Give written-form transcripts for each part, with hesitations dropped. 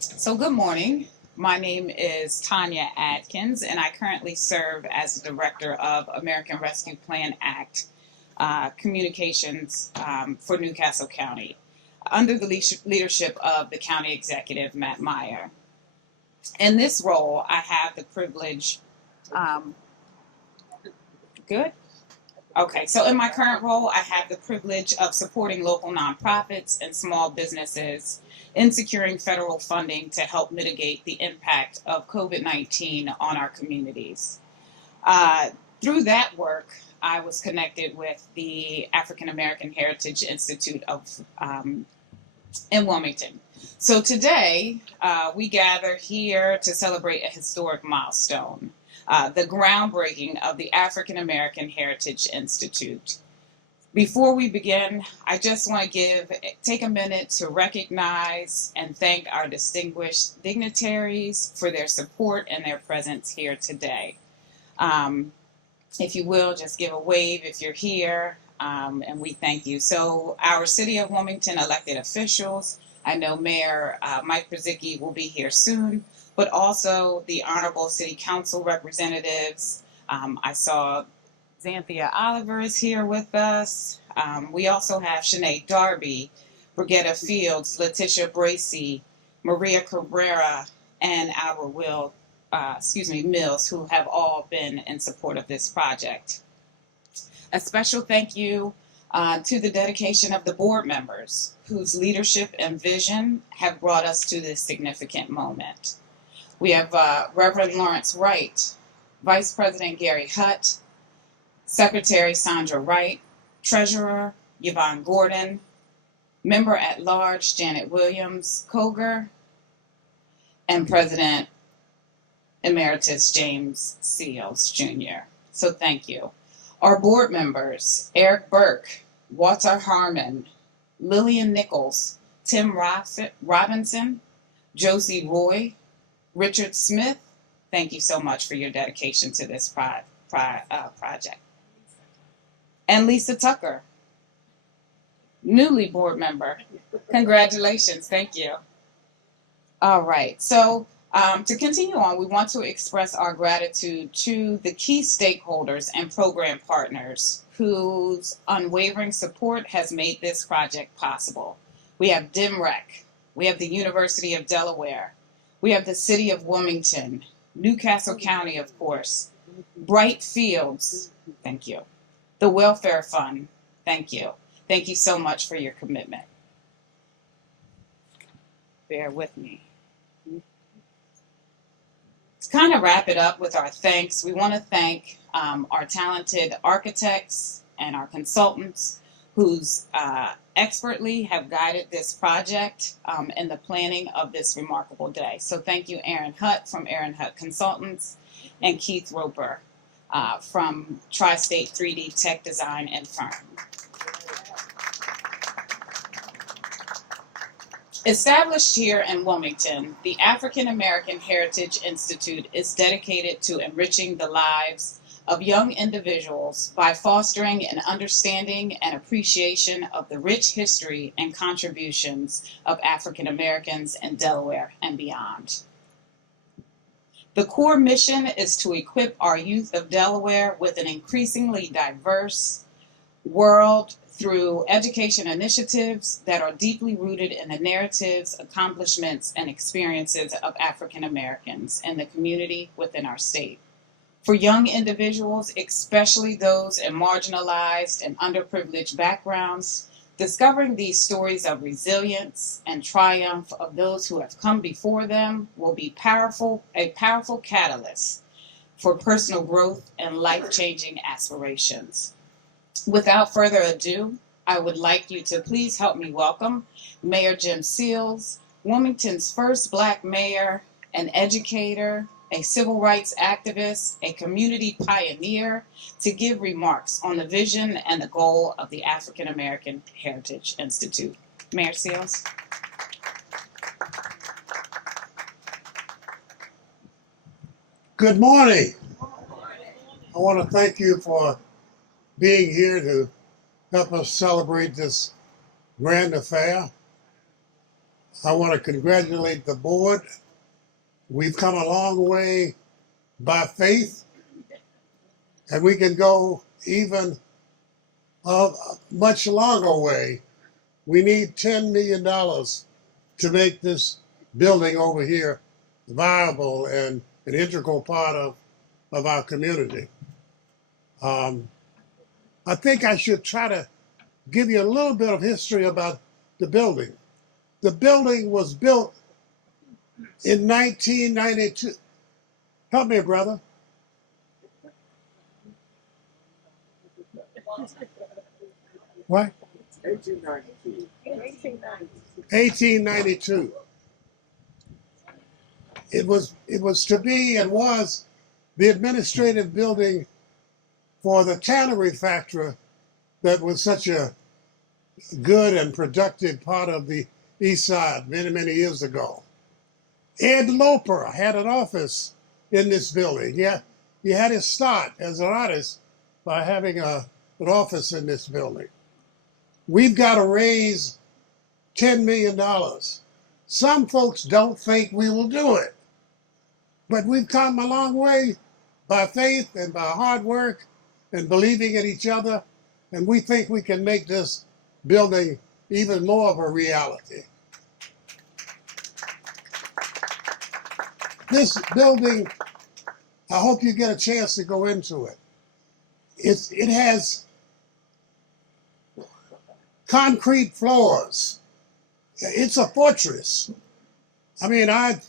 So good morning. My name is Tanya Adkins, and I currently serve as the Director of American Rescue Plan Act Communications for Newcastle County, under the leadership of the County Executive, Matt Meyer. In this role, I have the privilege, um, good? Okay, so in my current role, I have the privilege of supporting local nonprofits and small businesses in securing federal funding to help mitigate the impact of COVID-19 on our communities. Uh, Through that work, I was connected with the African American Heritage Institute in Wilmington. So today, we gather here to celebrate a historic milestone, the groundbreaking of the African American Heritage Institute. Before we begin, I just want to take a minute to recognize and thank our distinguished dignitaries for their support and their presence here today. If you will, just give a wave if you're here, and we thank you. So our City of Wilmington elected officials, I know Mayor Mike Brzezicki will be here soon, but also the Honorable City Council representatives. I saw Xanthia Oliver is here with us. We also have Shanae Darby, Brigetta Fields, Letitia Bracey, Maria Cabrera, and our Mills, who have all been in support of this project. A special thank you to the dedication of the board members, whose leadership and vision have brought us to this significant moment. We have Reverend Lawrence Wright, Vice President Gary Hutt, Secretary Sandra Wright, Treasurer Yvonne Gordon, Member at Large Janet Williams Koger, and President Emeritus James Seals Jr. So thank you. Our board members, Eric Burke, Walter Harmon, Lillian Nichols, Tim Robinson, Josie Roy, Richard Smith, thank you so much for your dedication to this project. And Lisa Tucker, newly board member. Congratulations, thank you. All right, so to continue on, we want to express our gratitude to the key stakeholders and program partners whose unwavering support has made this project possible. We have DIMREC, we have the University of Delaware, we have the City of Wilmington, Newcastle County, of course, Bright Fields, thank you, the Welfare Fund, thank you. Thank you so much for your commitment. Bear with me. To kind of wrap it up with our thanks, we want to thank our talented architects and our consultants who's expertly have guided this project in the planning of this remarkable day. So thank you, Aaron Hutt from Aaron Hutt Consultants and Keith Roper from Tri-State 3D Tech Design and Firm. Established here in Wilmington, the African American Heritage Institute is dedicated to enriching the lives of young individuals by fostering an understanding and appreciation of the rich history and contributions of African Americans in Delaware and beyond. The core mission is to equip our youth of Delaware with an increasingly diverse world through education initiatives that are deeply rooted in the narratives, accomplishments, and experiences of African Americans and the community within our state. For young individuals, especially those in marginalized and underprivileged backgrounds, discovering these stories of resilience and triumph of those who have come before them will be a powerful catalyst for personal growth and life-changing aspirations. Without further ado, I would like you to please help me welcome Mayor Jim Seals, Wilmington's first Black mayor, an educator, a civil rights activist, a community pioneer, to give remarks on the vision and the goal of the African American Heritage Institute. Mayor Seals. Good morning. I want to thank you for being here to help us celebrate this grand affair. I want to congratulate the board. We've come a long way by faith, and we can go even a much longer way. We need $10 million to make this building over here viable and an integral part of our community. I think I should try to give you a little bit of history about the building. The building was built in 1992. Help me, brother. What? 1892. 1892. It was to be and was the administrative building for the tannery factory that was such a good and productive part of the East Side many, many years ago. Ed Loper had an office in this building. Yeah, he had his start as an artist by having an office in this building. We've got to raise $10 million. Some folks don't think we will do it, but we've come a long way by faith and by hard work and believing in each other, and we think we can make this building even more of a reality. This building, I hope you get a chance to go into it. It has concrete floors. It's a fortress. I mean, I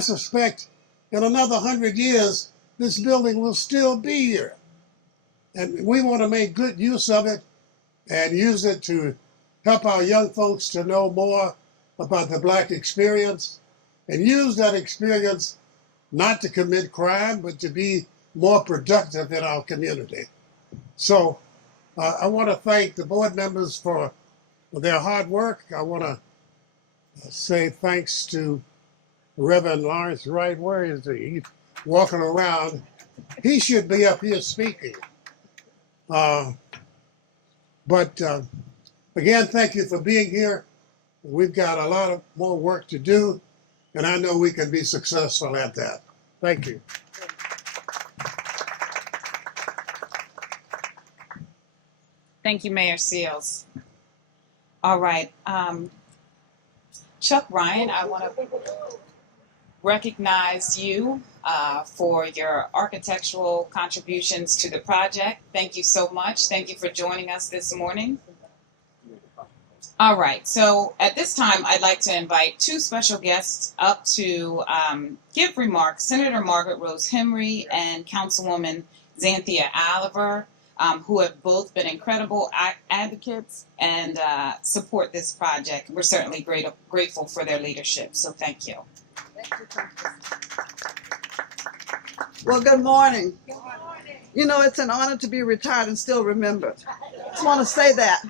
suspect in another 100 years, this building will still be here. And we want to make good use of it and use it to help our young folks to know more about the Black experience and use that experience not to commit crime, but to be more productive in our community. So I want to thank the board members for their hard work. I want to say thanks to Reverend Lawrence Wright. Where is he? He's walking around. He should be up here speaking. But again, thank you for being here. We've got a lot of more work to do, and I know we can be successful at that. Thank you. Thank you, Mayor Seals. All right. Chuck Ryan, I want to recognize you for your architectural contributions to the project. Thank you so much. Thank you for joining us this morning. All right, so at this time, I'd like to invite two special guests up to give remarks, Senator Margaret Rose Henry and Councilwoman Xanthia Oliver, who have both been incredible advocates and support this project. We're certainly grateful for their leadership, so thank you. Well, good morning. You know, it's an honor to be retired and still remembered. Just want to say that.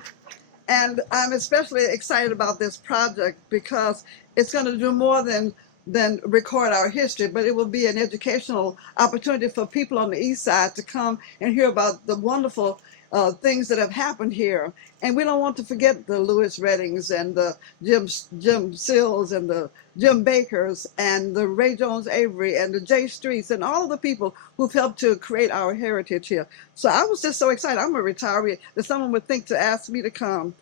And I'm especially excited about this project because it's going to do more than record our history, but it will be an educational opportunity for people on the East Side to come and hear about the wonderful things that have happened here. And we don't want to forget the Louis Reddings and the Jim Sills and the Jim Bakers and the Ray Jones Avery and the J Streets and all of the people who've helped to create our heritage here. So I was just so excited. I'm a retiree that someone would think to ask me to come.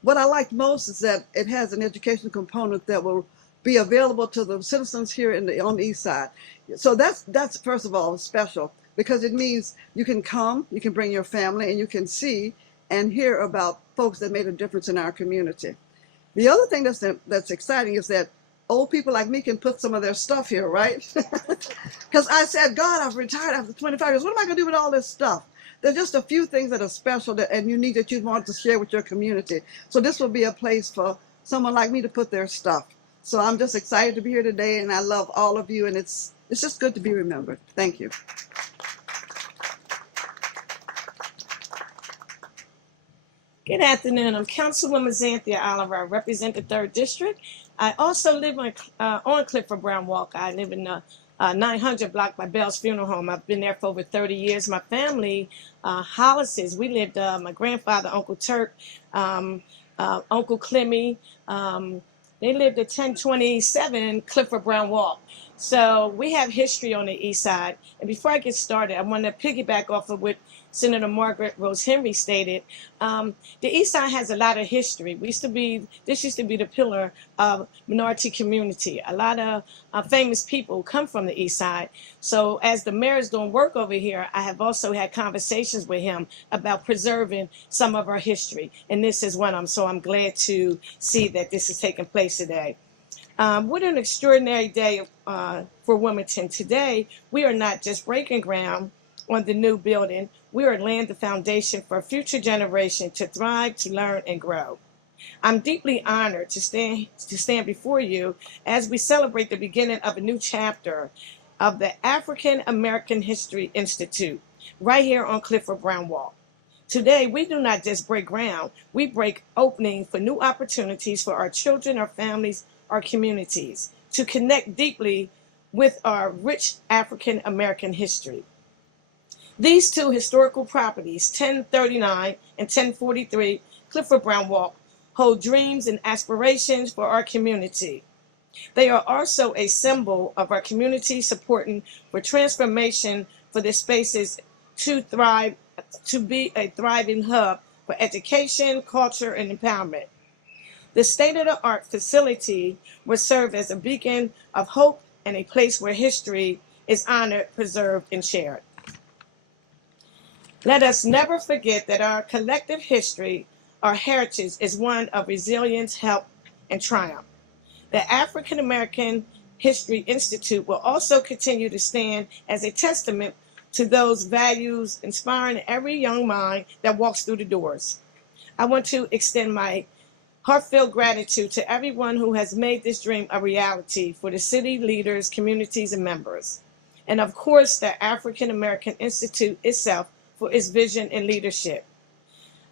What I like most is that it has an education component that will be available to the citizens here on the East Side. So that's first of all special because it means you can come, you can bring your family, and you can see and hear about folks that made a difference in our community. The other thing that's exciting is that old people like me can put some of their stuff here, right? Because I said, God, I've retired after 25 years. What am I going to do with all this stuff? There's just a few things that are special and unique that you'd want to share with your community. So this will be a place for someone like me to put their stuff. So I'm just excited to be here today, and I love all of you, and it's just good to be remembered. Thank you. Good afternoon. I'm Councilwoman Xanthia Oliver. I represent the 3rd District. I also live on Clifford Brown Walk. I live in the 900 block by Bell's Funeral Home. I've been there for over 30 years. My family, Hollises, we lived, my grandfather, Uncle Turk, Uncle Clemmy, They lived at 1027 Clifford Brown Walk. So we have history on the east side. And before I get started, I want to piggyback off of what Senator Margaret Rose Henry stated. The east side has a lot of history. This used to be the pillar of minority community. A lot of famous people come from the east side. So as the mayor is doing work over here, I have also had conversations with him about preserving some of our history. And this is one of them. So I'm glad to see that this is taking place today. What an extraordinary day for Wilmington. Today, we are not just breaking ground on the new building, we are laying the foundation for a future generation to thrive, to learn, and grow. I'm deeply honored to stand before you as we celebrate the beginning of a new chapter of the African American History Institute right here on Clifford Brown Walk. Today, we do not just break ground, we break opening for new opportunities for our children, our families, our communities to connect deeply with our rich African American history. These two historical properties, 1039 and 1043 Clifford Brown Walk, hold dreams and aspirations for our community. They are also a symbol of our community supporting for transformation for the spaces to thrive, to be a thriving hub for education, culture, and empowerment. The state-of-the-art facility will serve as a beacon of hope and a place where history is honored, preserved, and shared. Let us never forget that our collective history, our heritage, is one of resilience, help, and triumph. The African American History Institute will also continue to stand as a testament to those values, inspiring every young mind that walks through the doors. I want to extend my heartfelt gratitude to everyone who has made this dream a reality for the city leaders, communities, and members. And of course, the African American Institute itself for its vision and leadership.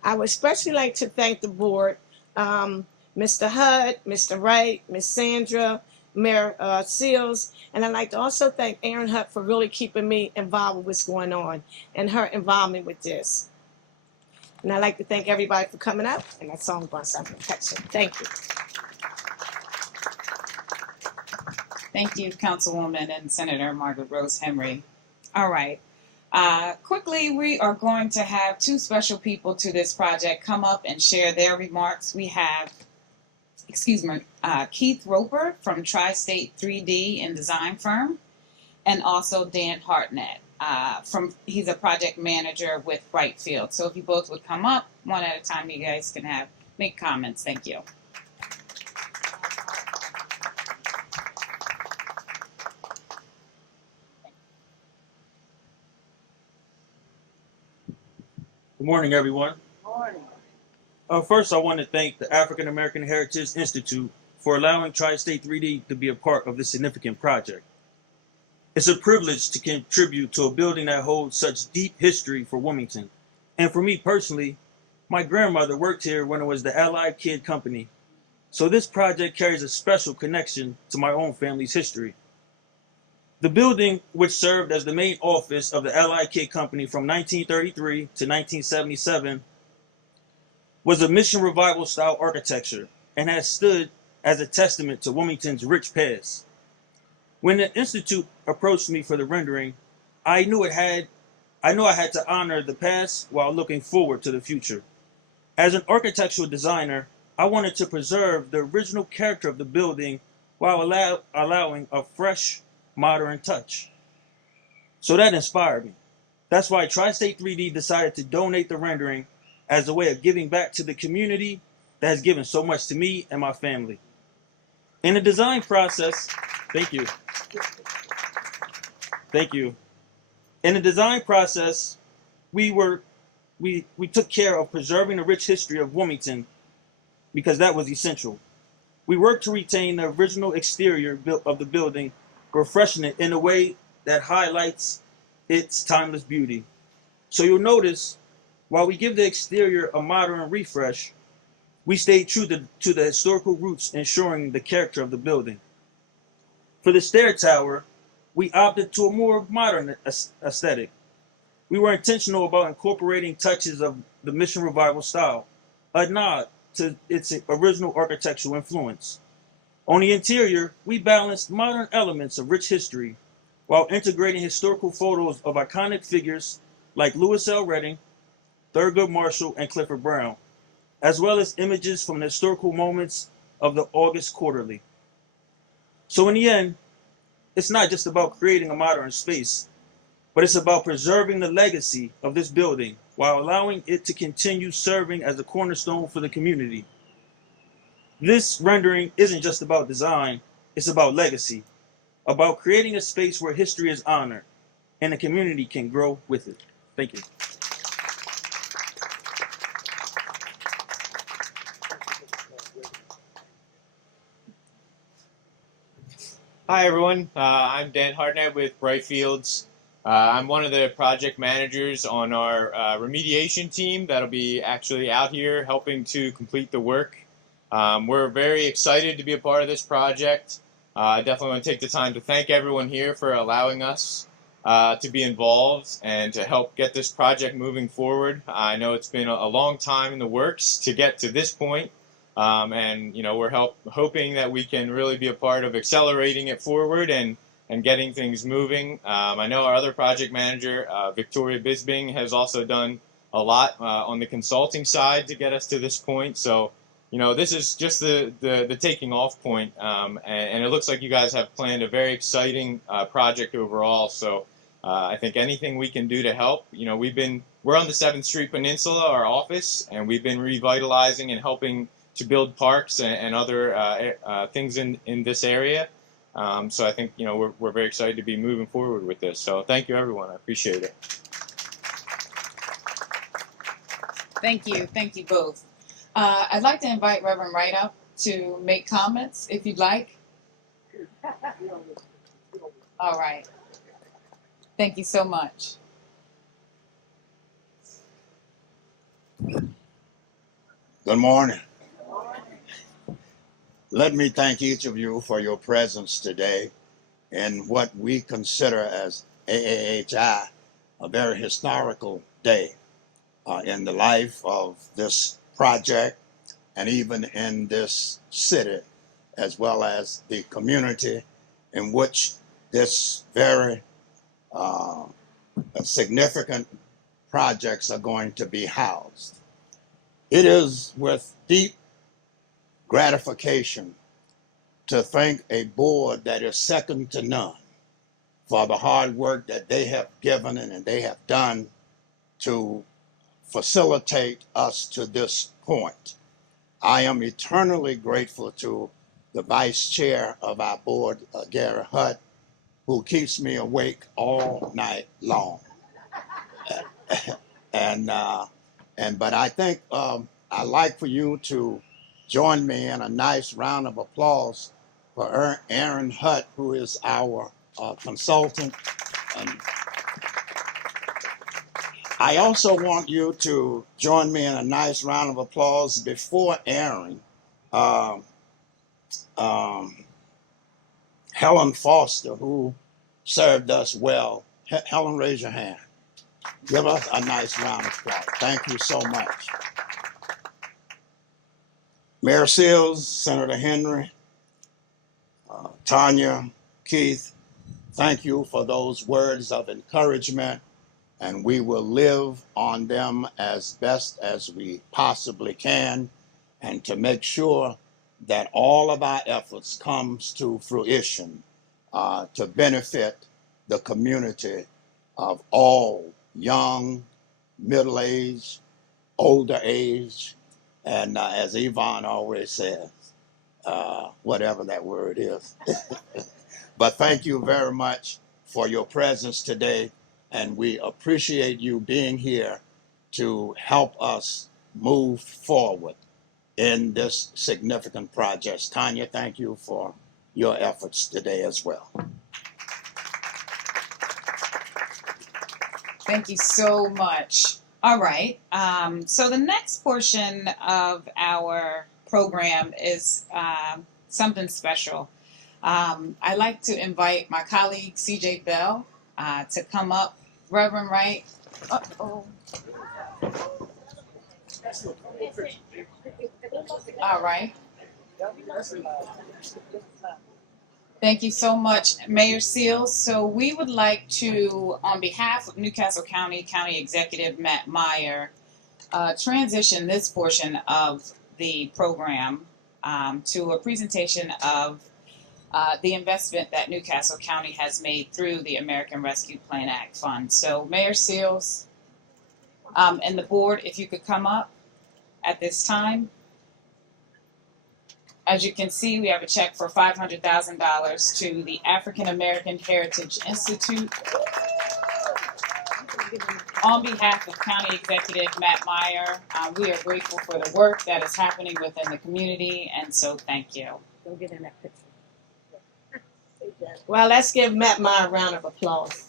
I would especially like to thank the board, Mr. Hudd, Mr. Wright, Ms. Sandra, Mayor Seals, and I'd like to also thank Erin Hudd for really keeping me involved with what's going on and her involvement with this. And I'd like to thank everybody for coming up, and that song brought some protection. Thank you. Thank you, Councilwoman and Senator Margaret Rose Henry. All right. Quickly, we are going to have two special people to this project come up and share their remarks. We have, Keith Roper from Tri-State 3D and Design Firm, and also Dan Hartnett. He's a project manager with Brightfield. So if you both would come up, one at a time, you guys can make comments. Thank you. Good morning, everyone. Good morning. First, I want to thank the African American Heritage Institute for allowing Tri-State 3D to be a part of this significant project. It's a privilege to contribute to a building that holds such deep history for Wilmington. And for me personally, my grandmother worked here when it was the Allied Kid Company. So this project carries a special connection to my own family's history. The building, which served as the main office of the Allied Kid Company from 1933 to 1977, was a Mission Revival style architecture and has stood as a testament to Wilmington's rich past. When the Institute approached me for the rendering, I knew I had to honor the past while looking forward to the future. As an architectural designer, I wanted to preserve the original character of the building while allowing a fresh, modern touch. So that inspired me. That's why Tri-State 3D decided to donate the rendering as a way of giving back to the community that has given so much to me and my family. In the design process, thank you. In the design process, we took care of preserving the rich history of Wilmington because that was essential. We worked to retain the original exterior of the building, refreshing it in a way that highlights its timeless beauty. So you'll notice, while we give the exterior a modern refresh, we stayed true to the historical roots, ensuring the character of the building. For the stair tower, we opted to a more modern aesthetic. We were intentional about incorporating touches of the Mission Revival style, a nod to its original architectural influence. On the interior, we balanced modern elements of rich history while integrating historical photos of iconic figures like Lewis L. Redding, Thurgood Marshall, and Clifford Brown, as well as images from the historical moments of the August Quarterly. So in the end, it's not just about creating a modern space, but it's about preserving the legacy of this building while allowing it to continue serving as a cornerstone for the community. This rendering isn't just about design, it's about legacy, about creating a space where history is honored and the community can grow with it. Thank you. Hi everyone, I'm Dan Hartnett with Bright Fields. I'm one of the project managers on our remediation team that'll be actually out here helping to complete the work. We're very excited to be a part of this project. I definitely want to take the time to thank everyone here for allowing us to be involved and to help get this project moving forward. I know it's been a long time in the works to get to this point. And you know, we're hoping that we can really be a part of accelerating it forward and getting things moving. I know our other project manager, Victoria Bisbing, has also done a lot on the consulting side to get us to this point. So, you know, this is just the taking off point, and it looks like you guys have planned a very exciting project overall. So, I think anything we can do to help. You know, we're on the 7th Street Peninsula, our office, and we've been revitalizing and helping to build parks and other things in this area. So I think, you know, we're very excited to be moving forward with this. So thank you, everyone. I appreciate it. Thank you both. I'd like to invite Reverend Wright up to make comments, if you'd like. All right. Thank you so much. Good morning. Let me thank each of you for your presence today in what we consider as AAHI, a very historical day in the life of this project and even in this city, as well as the community in which this very significant projects are going to be housed. It is with deep gratification to thank a board that is second to none for the hard work that they have given and they have done to facilitate us to this point. I am eternally grateful to the vice chair of our board, Gary Hutt, who keeps me awake all night long. But I think I'd like for you to join me in a nice round of applause for Aaron Hutt, who is our consultant. And I also want you to join me in a nice round of applause before Aaron. Helen Foster, who served us well. Helen, raise your hand. Give us a nice round of applause. Thank you so much. Mayor Seals, Senator Henry, Tanya, Keith, thank you for those words of encouragement, and we will live on them as best as we possibly can, and to make sure that all of our efforts comes to fruition to benefit the community of all, young, middle-aged, older age, and as Yvonne always says, whatever that word is. But thank you very much for your presence today, and we appreciate you being here to help us move forward in this significant project. Tanya, thank you for your efforts today as well. Thank you so much. All right. So the next portion of our program is something special. I'd like to invite my colleague, CJ Bell, to come up. Reverend Wright. Uh-oh. All right. Thank you so much, Mayor Seals. So we would like to, on behalf of Newcastle County County Executive Matt Meyer, transition this portion of the program to a presentation of the investment that Newcastle County has made through the American Rescue Plan Act Fund. So Mayor Seals and the board, if you could come up at this time. As you can see, we have a check for $500,000 to the African American Heritage Institute on behalf of County Executive Matt Meyer. We are grateful for the work that is happening within the community, and so thank you. Go get in that picture. Well, let's give Matt Meyer a round of applause.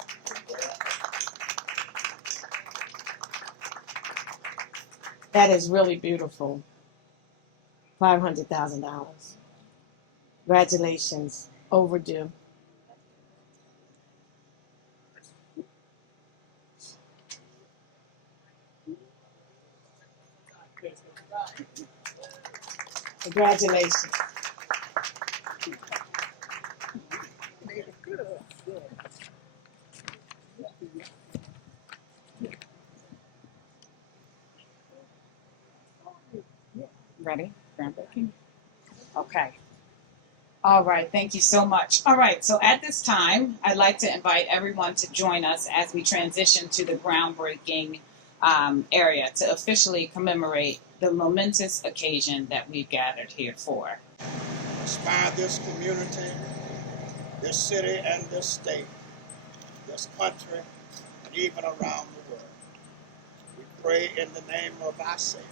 That is really beautiful. $500,000. Congratulations. Overdue. Congratulations. Ready? Groundbreaking? Okay. All right, thank you so much. All right, so at this time, I'd like to invite everyone to join us as we transition to the groundbreaking area to officially commemorate the momentous occasion that we've gathered here for. Inspire this community, this city, and this state, this country, and even around the world. We pray in the name of our Savior.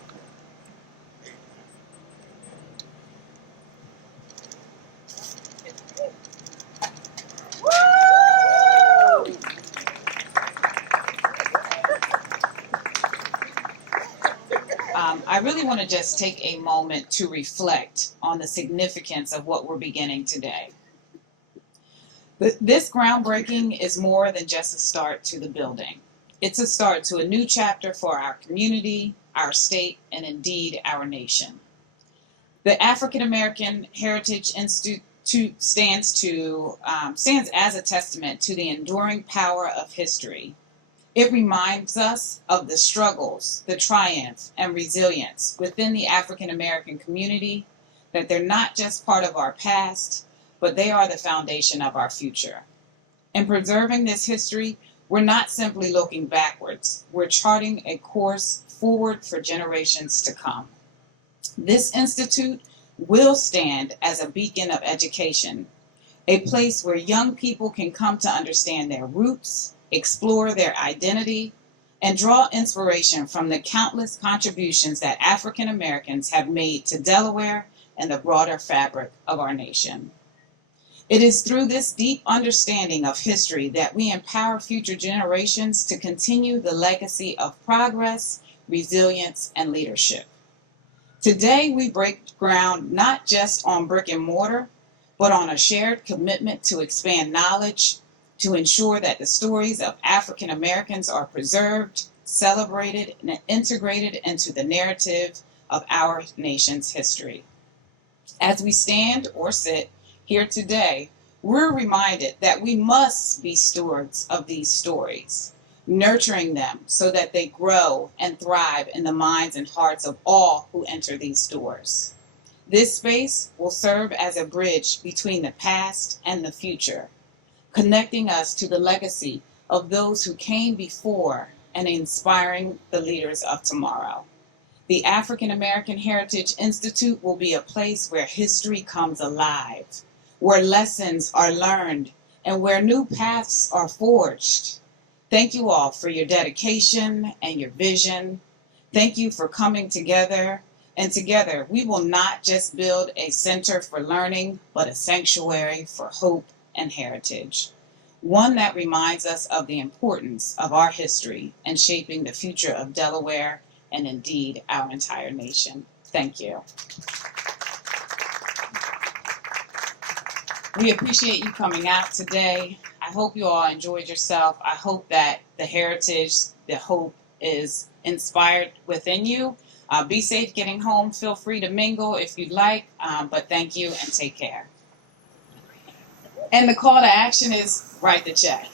I really want to just take a moment to reflect on the significance of what we're beginning today. This groundbreaking is more than just a start to the building. It's a start to a new chapter for our community, our state, and indeed our nation. The African American Heritage Institute stands as a testament to the enduring power of history. It reminds us of the struggles, the triumph, and resilience within the African American community, that they're not just part of our past, but they are the foundation of our future. In preserving this history, we're not simply looking backwards, we're charting a course forward for generations to come. This institute will stand as a beacon of education, a place where young people can come to understand their roots, explore their identity, and draw inspiration from the countless contributions that African Americans have made to Delaware and the broader fabric of our nation. It is through this deep understanding of history that we empower future generations to continue the legacy of progress, resilience, and leadership. Today, we break ground not just on brick and mortar, but on a shared commitment to expand knowledge, to ensure that the stories of African Americans are preserved, celebrated, and integrated into the narrative of our nation's history. As we stand or sit here today, we're reminded that we must be stewards of these stories, nurturing them so that they grow and thrive in the minds and hearts of all who enter these doors. This space will serve as a bridge between the past and the future, connecting us to the legacy of those who came before and inspiring the leaders of tomorrow. The African American Heritage Institute will be a place where history comes alive, where lessons are learned, and where new paths are forged. Thank you all for your dedication and your vision. Thank you for coming together. And together, we will not just build a center for learning, but a sanctuary for hope and heritage. One that reminds us of the importance of our history and shaping the future of Delaware and indeed our entire nation. Thank you. We appreciate you coming out today. I hope you all enjoyed yourself. I hope that the heritage, the hope is inspired within you. Be safe getting home. Feel free to mingle if you'd like, but thank you and take care. And the call to action is write the check.